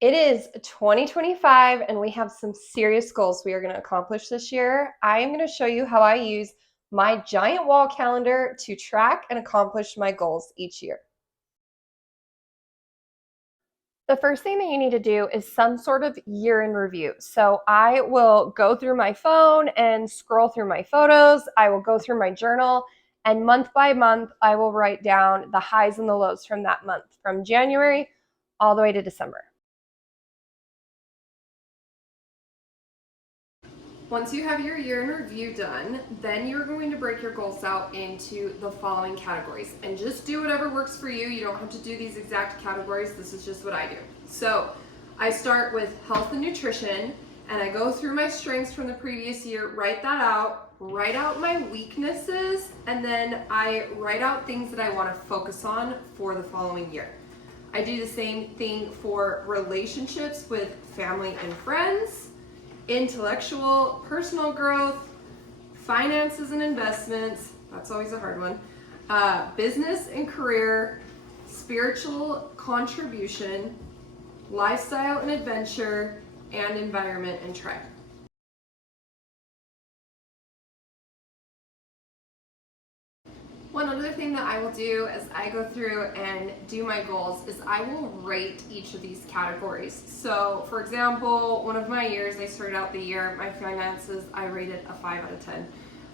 It is 2025 and we have some serious goals we are going to accomplish this year. I am going to show you how I use my giant wall calendar to track and accomplish my goals each year. The first thing that you need to do is some sort of year in review. So I will go through my phone and scroll through my photos. I will go through my journal, and month by month, I will write down the highs and the lows from that month, from January all the way to December. Once you have your year in review done, then you're going to break your goals out into the following categories. And just do whatever works for you. You don't have to do these exact categories. This is just what I do. So I start with health and nutrition, and I go through my strengths from the previous year, write that out, write out my weaknesses, and then I write out things that I want to focus on for the following year. I do the same thing for relationships with family and friends, intellectual, personal growth, finances and investments, that's always a hard one, business and career, spiritual contribution, lifestyle and adventure, and environment and tribe. One other thing that I will do as I go through and do my goals is I will rate each of these categories. So for example, one of my years, I started out the year, my finances, I rated a 5 out of 10.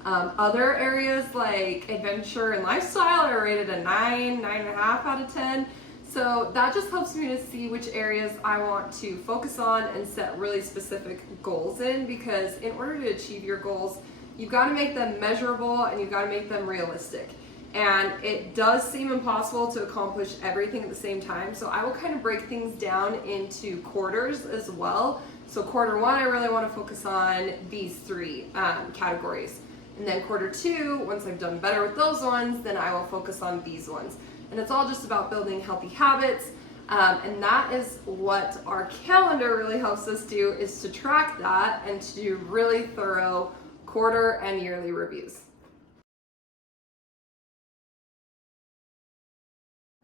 Other areas like adventure and lifestyle, I rated a 9.5 out of 10. So that just helps me to see which areas I want to focus on and set really specific goals in, because in order to achieve your goals, you've got to make them measurable and you've got to make them realistic. And it does seem impossible to accomplish everything at the same time. So I will kind of break things down into quarters as well. So quarter one, I really want to focus on these three categories. And then quarter two, once I've done better with those ones, then I will focus on these ones. And it's all just about building healthy habits. And that is what our calendar really helps us do, is to track that and to do really thorough quarter and yearly reviews.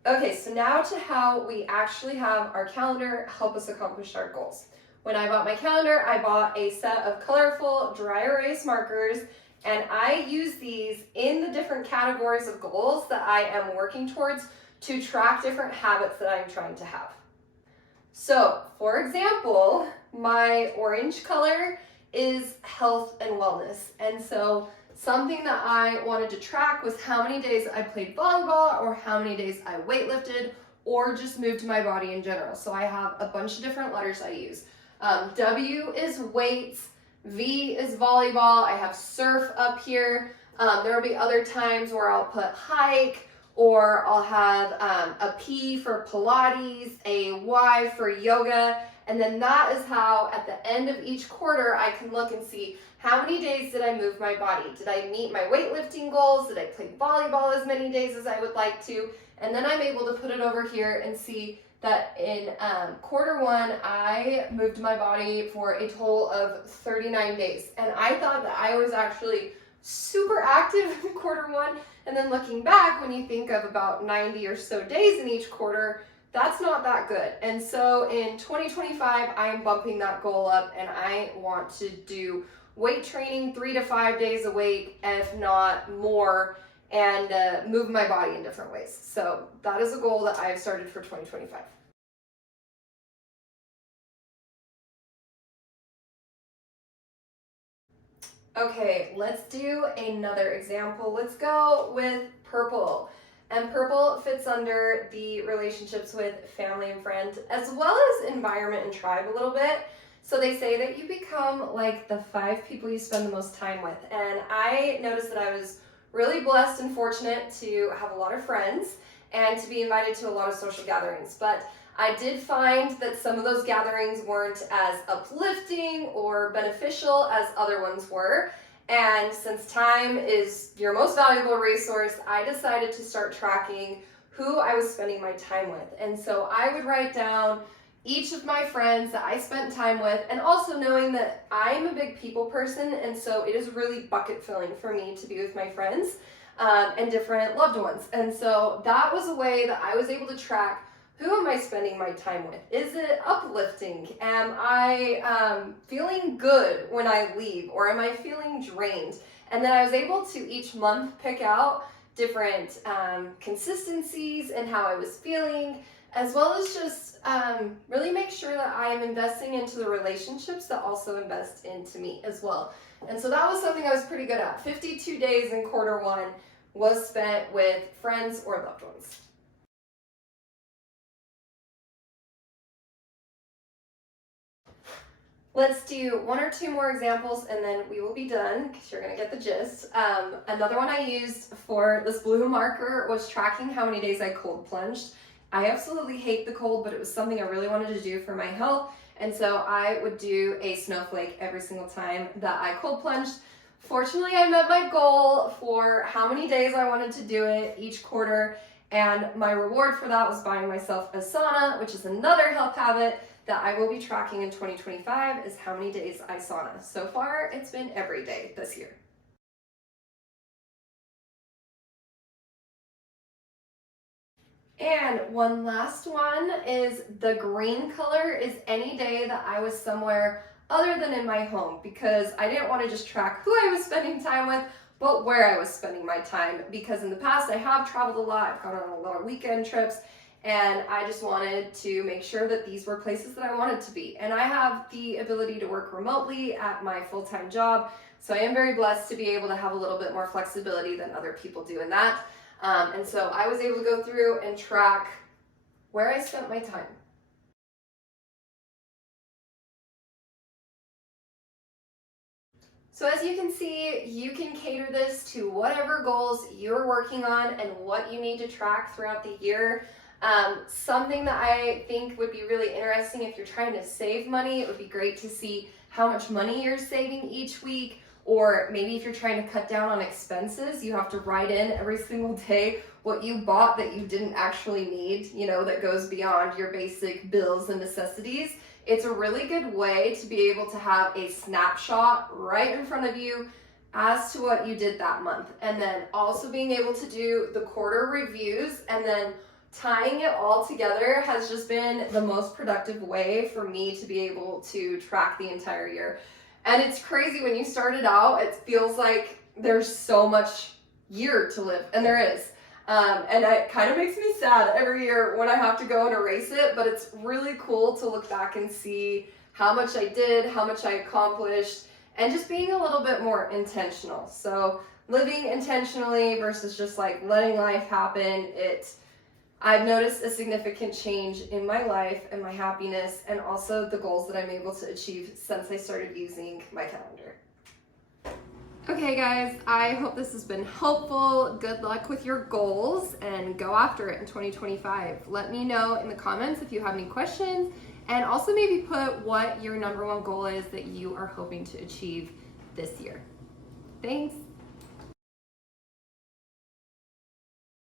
Okay, so now to how we actually have our calendar help us accomplish our goals. When I bought my calendar, I bought a set of colorful dry erase markers, and I use these in the different categories of goals that I am working towards to track different habits that I'm trying to have. So, for example, my orange color is health and wellness, and so something that I wanted to track was how many days I played volleyball, or how many days I weightlifted, or just moved my body in general. So I have a bunch of different letters I use. W is weights, V is volleyball, I have surf up here. There will be other times where I'll put hike, or I'll have a P for Pilates, a Y for yoga, and then that is how at the end of each quarter I can look and see how many days did I move my body? Did I meet my weightlifting goals? Did I play volleyball as many days as I would like to? And then I'm able to put it over here and see that in quarter one, I moved my body for a total of 39 days. And I thought that I was actually super active in quarter one. And then looking back, when you think of about 90 or so days in each quarter, that's not that good. And so in 2025, I'm bumping that goal up, and I want to do weight training 3 to 5 days a week, if not more, and move my body in different ways. So that is a goal that I've started for 2025. Okay, let's do another example. Let's go with purple. And purple fits under the relationships with family and friends, as well as environment and tribe a little bit. So they say that you become like the 5 people you spend the most time with. And I noticed that I was really blessed and fortunate to have a lot of friends and to be invited to a lot of social gatherings. But I did find that some of those gatherings weren't as uplifting or beneficial as other ones were. And since time is your most valuable resource, I decided to start tracking who I was spending my time with. And so I would write down each of my friends that I spent time with, and also knowing that I'm a big people person, and so it is really bucket filling for me to be with my friends and different loved ones. And so that was a way that I was able to track Who am I spending my time with? Is it uplifting? Am I feeling good when I leave, or am I feeling drained? And then I was able to each month pick out different consistencies and how I was feeling, as well as just really make sure that I am investing into the relationships that also invest into me as well. And so that was something I was pretty good at. 52 days in quarter one was spent with friends or loved ones. Let's do one or two more examples and then we will be done because you're going to get the gist. Another one I used for this blue marker was tracking how many days I cold plunged. I absolutely hate the cold, but it was something I really wanted to do for my health. And so I would do a snowflake every single time that I cold plunged. Fortunately, I met my goal for how many days I wanted to do it each quarter. And my reward for that was buying myself a sauna, which is another health habit that I will be tracking in 2025 is how many days I sauna. So far, it's been every day this year. And one last one is the green color is any day that I was somewhere other than in my home, because I didn't want to just track who I was spending time with, but where I was spending my time, because in the past I have traveled a lot, I've gone on a lot of weekend trips, and I just wanted to make sure that these were places that I wanted to be. And I have the ability to work remotely at my full-time job, so I am very blessed to be able to have a little bit more flexibility than other people do in that. And so I was able to go through and track where I spent my time. So as you can see, you can cater this to whatever goals you're working on and what you need to track throughout the year. Something that I think would be really interesting if you're trying to save money, it would be great to see how much money you're saving each week, or maybe if you're trying to cut down on expenses, you have to write in every single day what you bought that you didn't actually need, that goes beyond your basic bills and necessities. It's a really good way to be able to have a snapshot right in front of you as to what you did that month. And then also being able to do the quarter reviews and then tying it all together has just been the most productive way for me to be able to track the entire year. And it's crazy when you start it out, it feels like there's so much year to live, and there is. And it kind of makes me sad every year when I have to go and erase it, but it's really cool to look back and see how much I did, how much I accomplished, and just being a little bit more intentional. So living intentionally versus just like letting life happen, I've noticed a significant change in my life and my happiness, and also the goals that I'm able to achieve since I started using my calendar. Okay guys, I hope this has been helpful. Good luck with your goals and go after it in 2025. Let me know in the comments if you have any questions, and also maybe put what your number one goal is that you are hoping to achieve this year. Thanks.